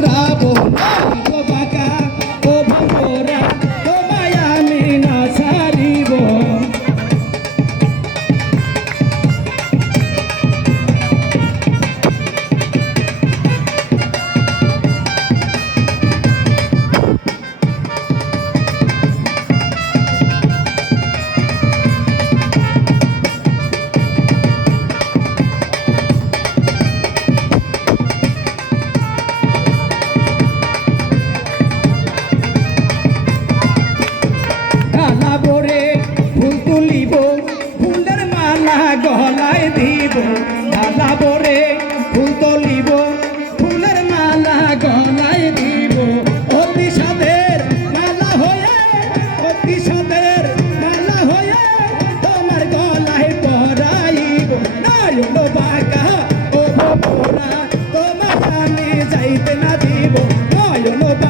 Bravo. Bravo. সাজাবো রে ফুল তলিব ফুলের মালা গলায় দিব অতি সাদের মালা হয়ে অতি সাদের মালা হয়ে তোমার গলায় পরাইব নয়ন বাঁকা ও ভোরা তোমার আমি যাইতে না দিব নয়ন